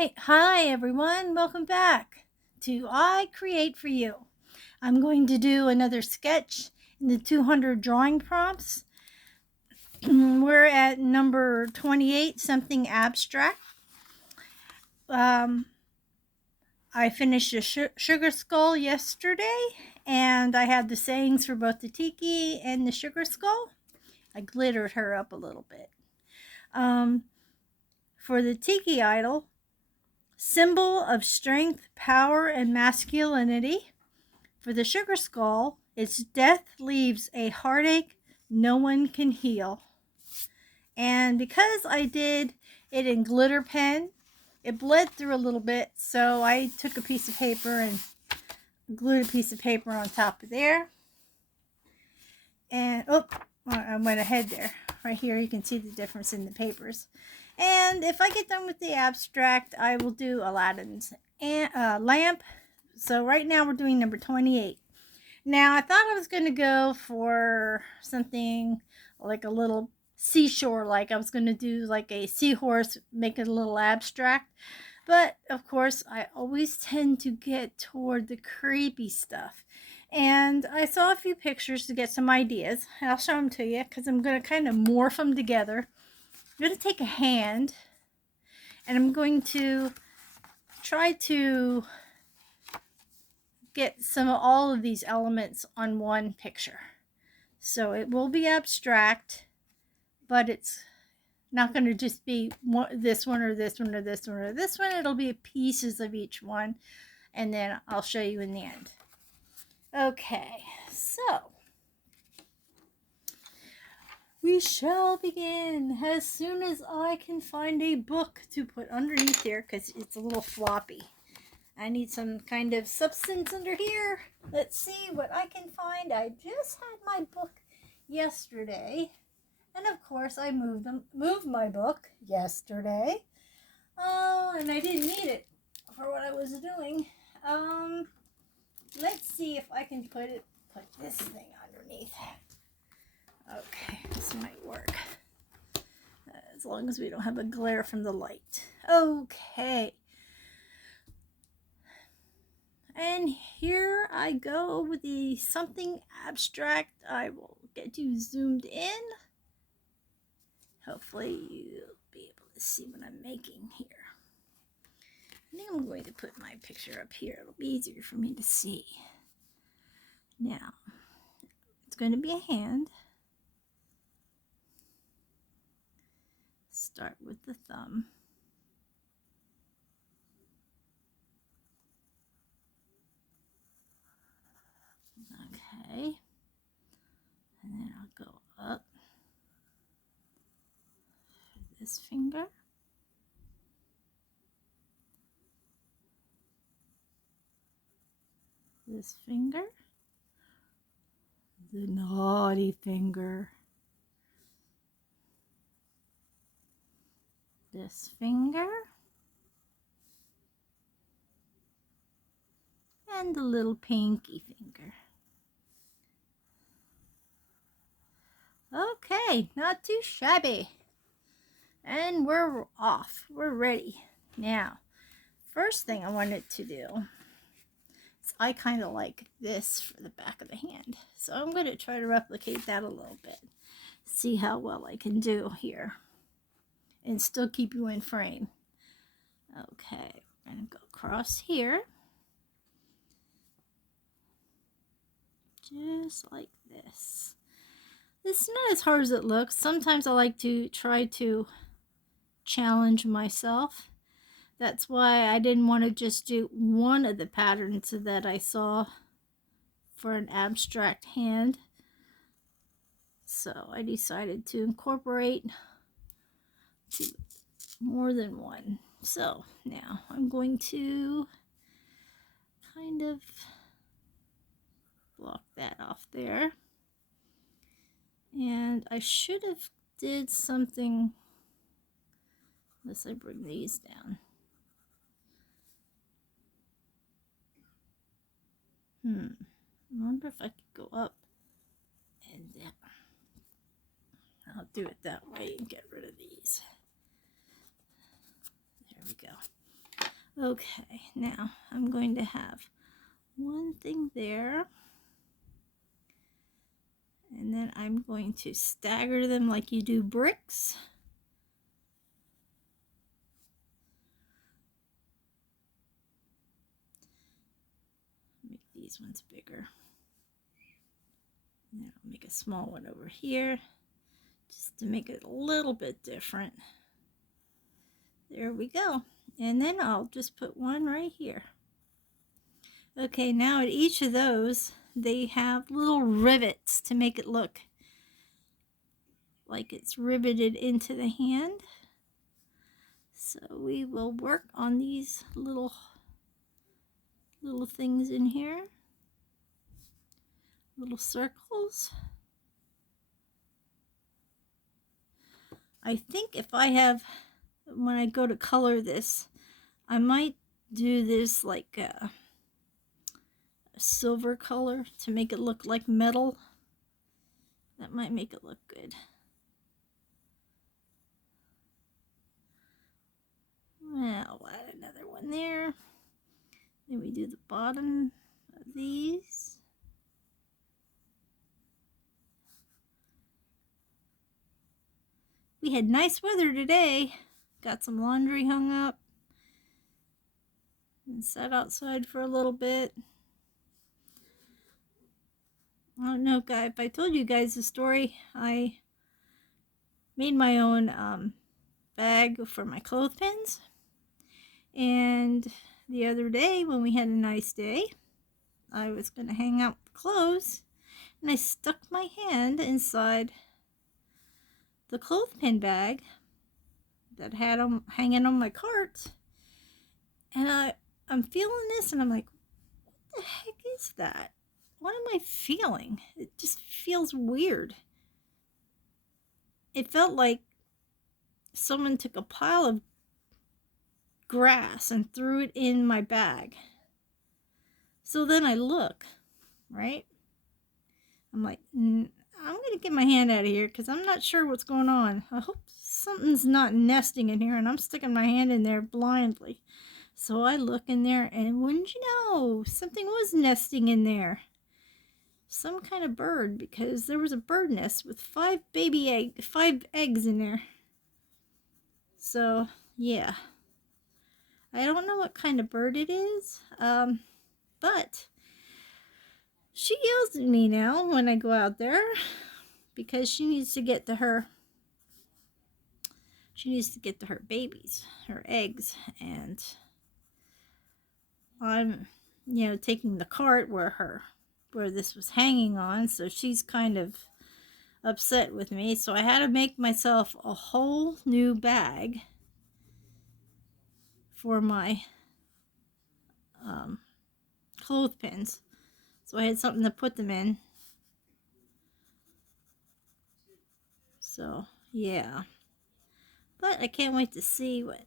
Right. Hi, everyone. Welcome back to I Create for You. I'm going to do another sketch in the 200 drawing prompts. We're at number 28, something abstract. I finished a sugar skull yesterday, and I had the sayings for both the tiki and the sugar skull. I glittered her up a little bit. For the tiki idol, symbol of strength, power, and masculinity. For the sugar skull, its death leaves a heartache no one can heal. And because I did it in glitter pen, it bled through a little bit, so I took a piece of paper and glued a piece of paper on top of there. And, I went ahead there. Right here, you can see the difference in the papers. And if I get done with the abstract, I will do Aladdin's lamp. So right now we're doing number 28. Now, I thought I was going to go for something like a little seashore, like I was going to do like a seahorse, make it a little abstract. But, of course, I always tend to get toward the creepy stuff. And I saw a few pictures to get some ideas. I'll show them to you because I'm going to kind of morph them together. I'm going to take a hand and I'm going to try to get all of these elements on one picture. So it will be abstract, but it's not going to just be this one or this one or this one or this one. It'll be pieces of each one, and then I'll show you in the end. Okay, so we shall begin as soon as I can find a book to put underneath here because it's a little floppy. I need some kind of substance under here. Let's see what I can find. I just had my book yesterday. And of course I moved my book yesterday. And I didn't need it for what I was doing. Let's see if I can put this thing underneath. Okay, this might work. As long as we don't have a glare from the light. Okay. And here I go with the something abstract. I will get you zoomed in. Hopefully you'll be able to see what I'm making here. I think I'm going to put my picture up here. It'll be easier for me to see. Now, it's going to be a hand. Start with the thumb. Okay. And then I'll go up for this finger. This finger. The naughty finger. This finger. And the little pinky finger. Okay, not too shabby. And we're off. We're ready. Now, first thing I wanted to do is I kind of like this for the back of the hand. So I'm going to try to replicate that a little bit. See how well I can do here. And still keep you in frame. Okay, we're going to go across here. Just like this. It's not as hard as it looks. Sometimes I like to try to challenge myself. That's why I didn't want to just do one of the patterns that I saw for an abstract hand. So I decided to incorporate more than one. So now I'm going to kind of block that off there. And I should have did something, unless I bring these down. I wonder if I could go up and down. I'll do it that way and get rid of these. There we go. Okay, now I'm going to have one thing there. And then I'm going to stagger them like you do bricks. Make these ones bigger. And then I'll make a small one over here just to make it a little bit different. There we go. And then I'll just put one right here. Okay, now at each of those, they have little rivets to make it look like it's riveted into the hand. So we will work on these little things in here. Little circles. I think if I have, when I go to color this, I might do this like a silver color to make it look like metal. That might make it look good. Well, I'll add another one there. Then we do the bottom of these. We had nice weather today. Got some laundry hung up and sat outside for a little bit. I don't know, guys, if I told you guys the story, I made my own bag for my clothespins. And the other day, when we had a nice day, I was going to hang out the clothes, and I stuck my hand inside the clothespin bag that had them hanging on my cart. And I'm feeling this, and I'm like, what the heck is that? What am I feeling? It just feels weird. It felt like someone took a pile of grass and threw it in my bag. So then I look, right? I'm like, I'm going to get my hand out of here because I'm not sure what's going on. I hope something's not nesting in here, and I'm sticking my hand in there blindly. So I look in there, and wouldn't you know, something was nesting in there. Some kind of bird, because there was a bird nest with 5 eggs in there. So, yeah. I don't know what kind of bird it is, but she yells at me now when I go out there because she needs to get to her babies, her eggs, and I'm, taking the cart where this was hanging on, so she's kind of upset with me. So I had to make myself a whole new bag for my clothespins, so I had something to put them in. So yeah, but I can't wait to see what,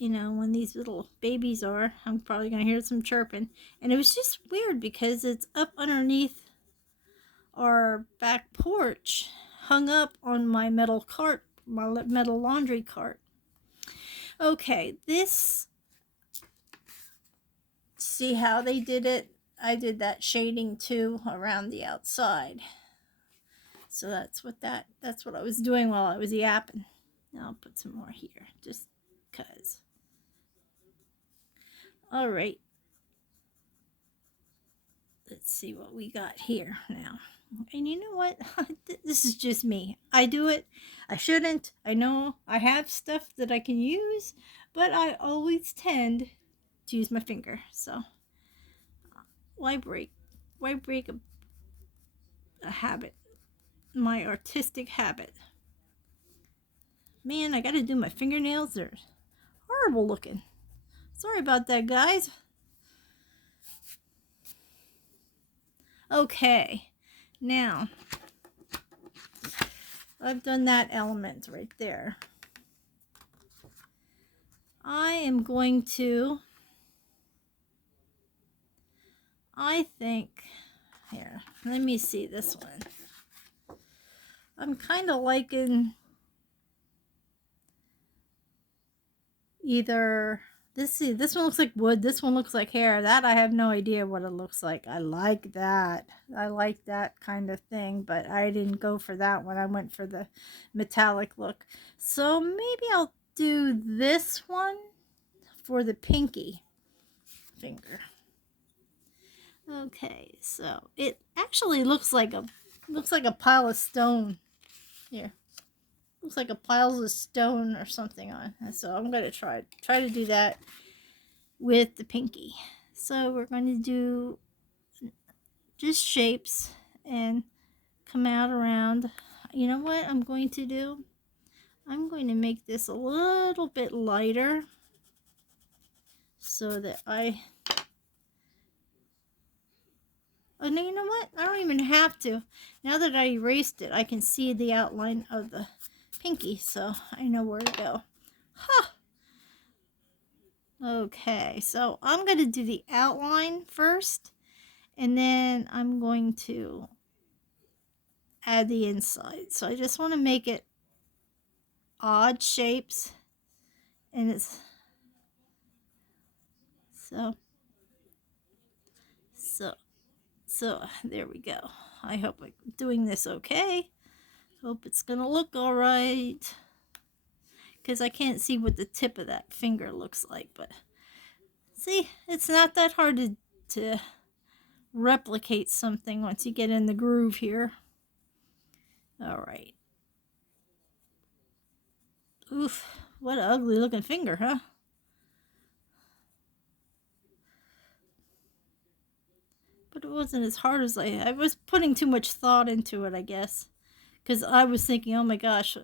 when these little babies are. I'm probably gonna hear some chirping, and it was just weird because it's up underneath our back porch, hung up on my metal cart, my metal laundry cart. Okay, see how they did it? I did that shading too around the outside. So that's what I was doing while I was yapping. Now I'll put some more here, just cause. All right. Let's see what we got here now. And you know what? This is just me. I do it. I shouldn't. I know I have stuff that I can use, but I always tend to use my finger. So why break a habit, my artistic habit? Man, I gotta do my fingernails. They're horrible looking. Sorry about that, guys. Okay, now I've done that element right there. I am going to, I think, here, let me see this one. I'm kind of liking either This one looks like wood. This one looks like hair. That I have no idea what it looks like. I like that. I like that kind of thing, but I didn't go for that one. I went for the metallic look. So maybe I'll do this one for the pinky finger. Okay, so it actually looks like a pile of stone here. Looks like a pile of stone or something on. So I'm gonna try to do that with the pinky. So we're going to do just shapes and come out around. You know what I'm going to do? I'm going to make this a little bit lighter so that oh no, you know what? I don't even have to. Now that I erased it, I can see the outline of the pinky, so I know where to go. Huh. Okay, so I'm going to do the outline first, and then I'm going to add the inside. So I just want to make it odd shapes, and it's so there we go. I hope I'm doing this okay. Hope it's gonna look all right, because I can't see what the tip of that finger looks like, but see, it's not that hard to replicate something once you get in the groove here. All right. Oof, what an ugly looking finger, huh? But it wasn't as hard as I was putting too much thought into it, I guess. Because I was thinking, oh my gosh,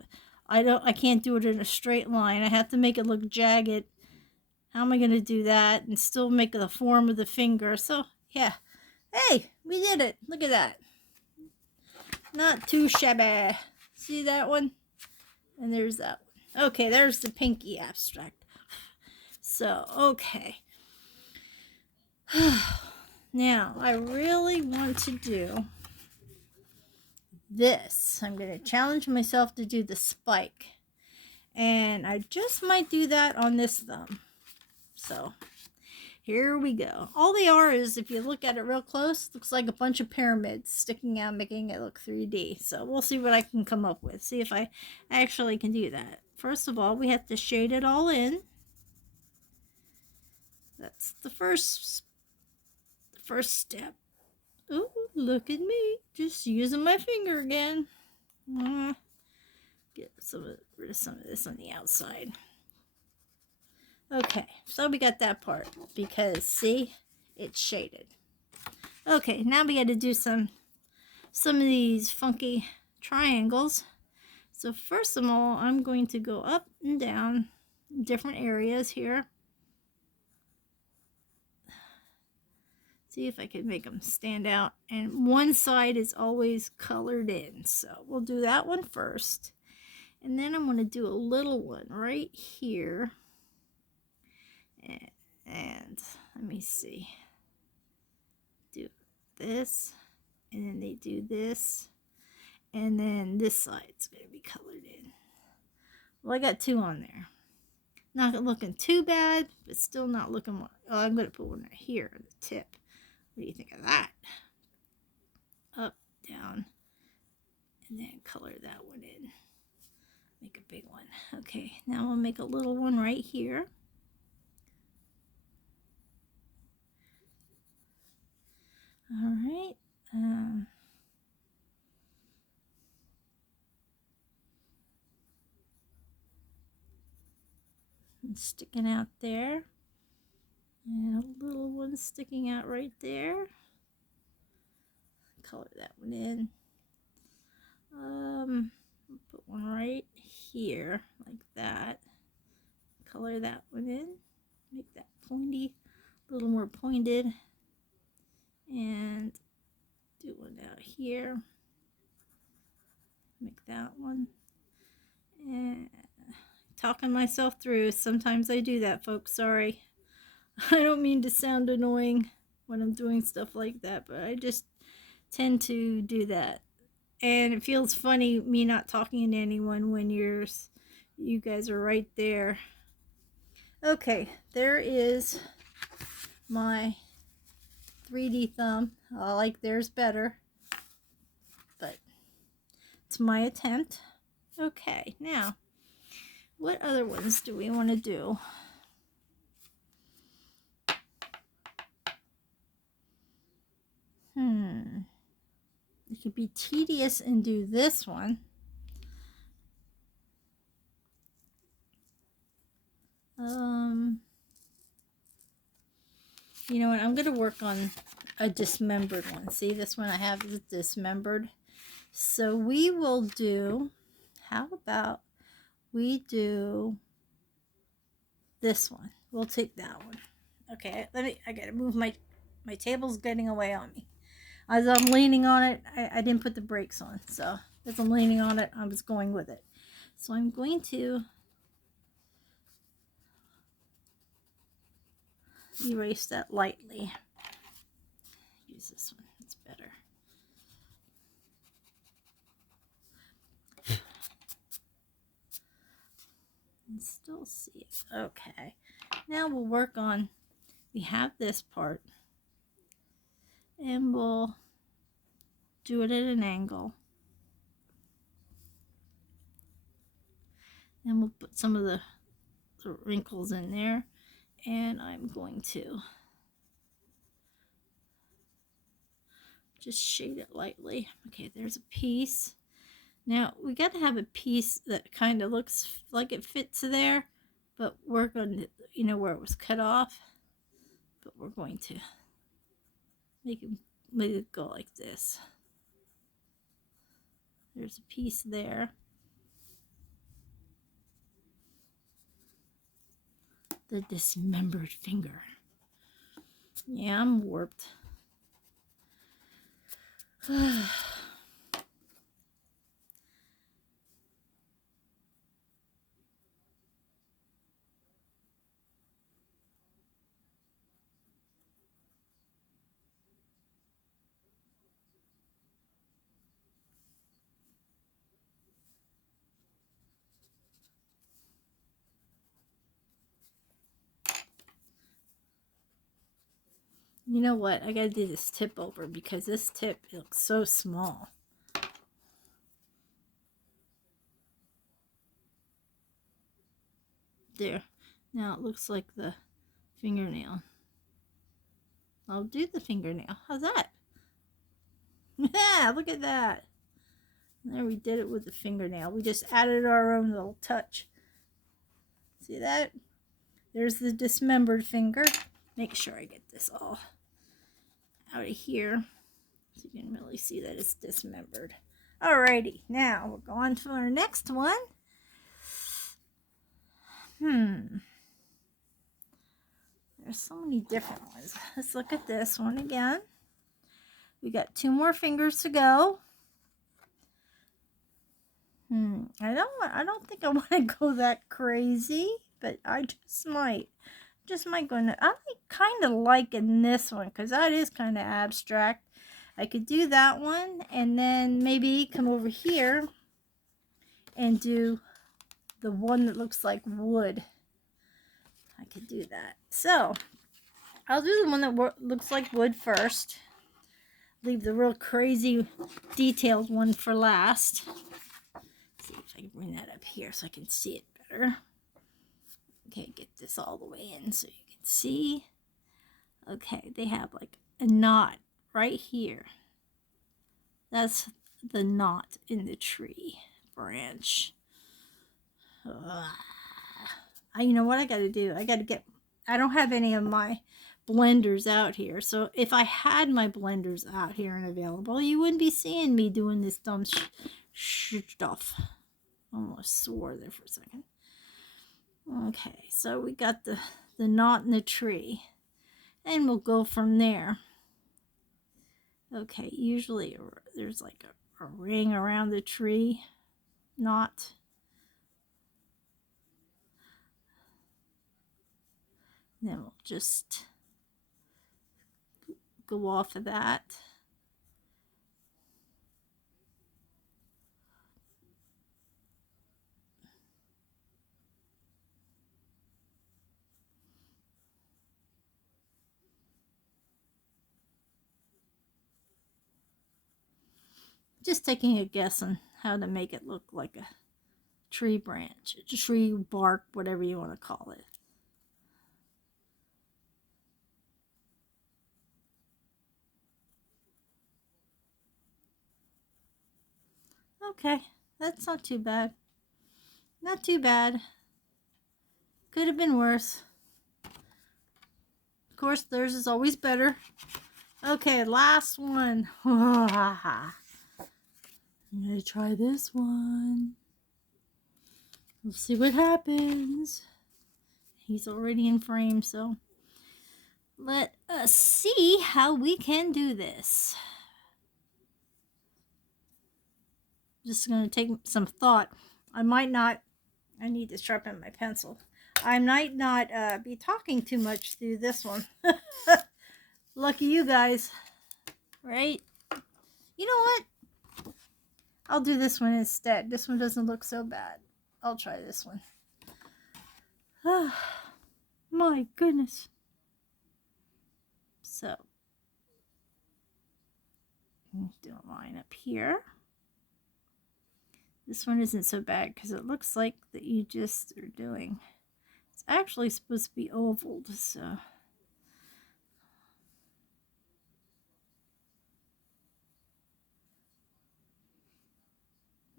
I can't do it in a straight line. I have to make it look jagged. How am I going to do that and still make the form of the finger? So, yeah. Hey, we did it. Look at that. Not too shabby. See that one? And there's that one. Okay, there's the pinky abstract. So, okay. Now, I really want to do this. I'm going to challenge myself to do the spike. And I just might do that on this thumb. So, here we go. All they are is, if you look at it real close, looks like a bunch of pyramids sticking out, making it look 3D. So, we'll see what I can come up with. See if I actually can do that. First of all, we have to shade it all in. That's the first step. Ooh, look at me. Just using my finger again. Get rid of some of this on the outside. Okay, so we got that part because, see, it's shaded. Okay, now we got to do some of these funky triangles. So first of all, I'm going to go up and down different areas here. See if I can make them stand out. And one side is always colored in. So we'll do that one first. And then I'm going to do a little one right here. And let me see. Do this. And then they do this. And then this side's going to be colored in. Well, I got two on there. Not looking too bad, but still not looking... Oh, I'm going to put one right here at the tip. What do you think of that? Up, down, and then color that one in. Make a big one. Okay, now we'll make a little one right here. All right. And sticking out there. And a little one sticking out right there. Color that one in. Put one right here, like that. Color that one in. Make that pointy, a little more pointed. And do one out here. Make that one. And talking myself through. Sometimes I do that, folks. Sorry. I don't mean to sound annoying when I'm doing stuff like that, but I just tend to do that. And it feels funny me not talking to anyone when you guys are right there. Okay, there is my 3D thumb. I like theirs better, but it's my attempt. Okay, now, what other ones do we want to do? It could be tedious and do this one. You know what? I'm going to work on a dismembered one. See, this one I have is dismembered. So we will do, how about we do this one? We'll take that one. Okay, I got to move my table's getting away on me. As I'm leaning on it, I didn't put the brakes on. So as I'm leaning on it, I was going with it. So I'm going to erase that lightly. Use this one, it's better. And still see it. Okay, now we'll work on, we have this part, and we'll do it at an angle. And we'll put some of the wrinkles in there, and I'm going to just shade it lightly. Okay, there's a piece. Now we got to have a piece that kind of looks like it fits there, but we're going to, you know, where it was cut off, but we're going to make it go like this. There's a piece there. The dismembered finger. Yeah, I'm warped. You know what? I gotta do this tip over because this tip looks so small. There. Now it looks like the fingernail. I'll do the fingernail. How's that? Yeah, look at that. There, we did it with the fingernail. We just added our own little touch. See that? There's the dismembered finger. Make sure I get this all out of here so you can really see that it's dismembered. Alrighty, now we'll go on to our next one. There's so many different ones. Let's look at this one again. We got 2 more fingers to go. I don't think I want to go that crazy, but I just might. I kind of liking this one because that is kind of abstract. I could do that one and then maybe come over here and do the one that looks like wood. I could do that. So I'll do the one that looks like wood first. Leave the real crazy detailed one for last. Let's see if I can bring that up here so I can see it better. Okay, get this all the way in so you can see. Okay, they have like a knot right here. That's the knot in the tree branch. You know what I got to do? I don't have any of my blenders out here. So if I had my blenders out here and available, you wouldn't be seeing me doing this dumb stuff. Almost swore there for a second. Okay, so we got the knot in the tree. And we'll go from there. Okay, usually there's like a ring around the tree knot. Then we'll just go off of that. just taking a guess on how to make it look like a tree branch, a tree bark, whatever you want to call it. Okay, that's not too bad. Not too bad. Could have been worse. Of course, theirs is always better. Okay, last one. I'm gonna try this one. We'll see what happens. He's already in frame, so let us see how we can do this. Just gonna take some thought. I need to sharpen my pencil. I might not be talking too much through this one. Lucky you guys, right? You know what? I'll do this one instead. This one doesn't look so bad. I'll try this one. My goodness. So, do a line up here. This one isn't so bad because it looks like that you just are doing. It's actually supposed to be ovaled, so.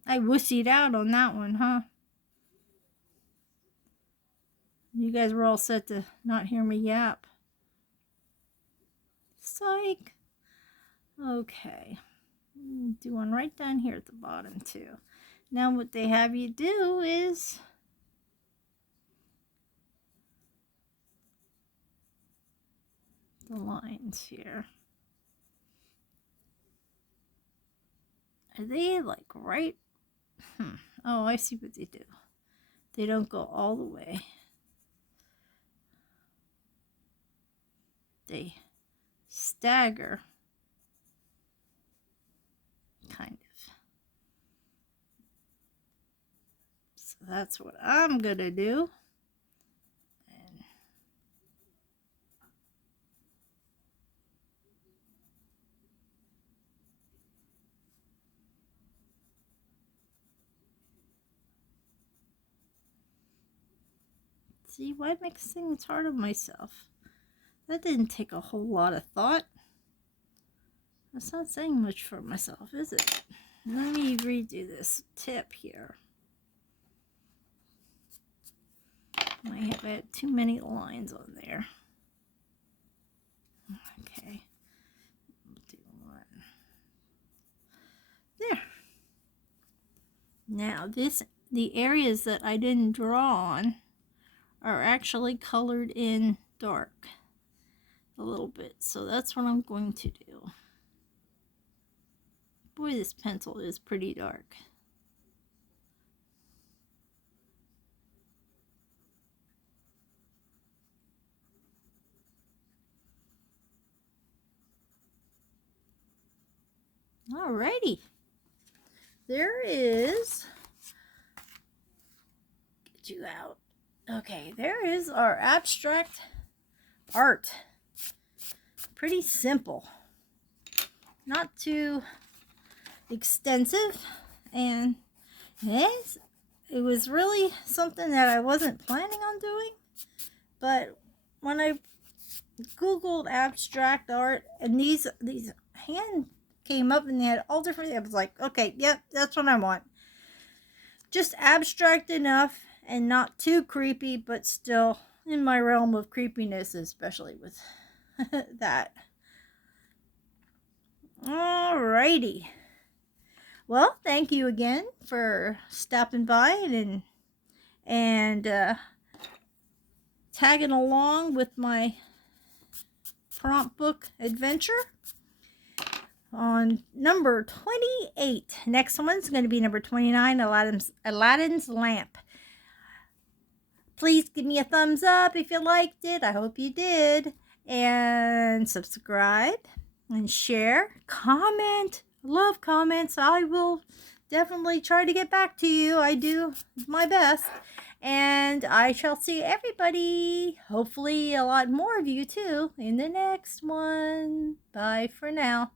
I wussied out on that one, huh? You guys were all set to not hear me yap. Psych. Okay. Do one right down here at the bottom, too. Now what they have you do is the lines here. Are they like right? Oh, I see what they do. They don't go all the way. They stagger. Kind of. So that's what I'm gonna do. And see, why make things hard on myself? That didn't take a whole lot of thought. That's not saying much for myself, is it? Let me redo this tip here. I have had too many lines on there. Okay. We'll do one. There. Now the areas that I didn't draw on are actually colored in dark a little bit. So that's what I'm going to do. Boy, this pencil is pretty dark. Alrighty. There is, get you out. Okay, there is our abstract art. Pretty simple. Not too extensive, and it was really something that I wasn't planning on doing, but when I googled abstract art and these hand came up and they had all different, I was like, okay, yep, that's what I want. Just abstract enough and not too creepy, but still in my realm of creepiness, especially with that. Alrighty. Well, thank you again for stopping by and tagging along with my prompt book adventure on number 28. Next one's going to be number 29, Aladdin's Lamp. Please give me a thumbs up if you liked it. I hope you did. And subscribe and share. Comment. Love comments. I will definitely try to get back to you. I do my best. And I shall see everybody, hopefully a lot more of you too, in the next one. Bye for now.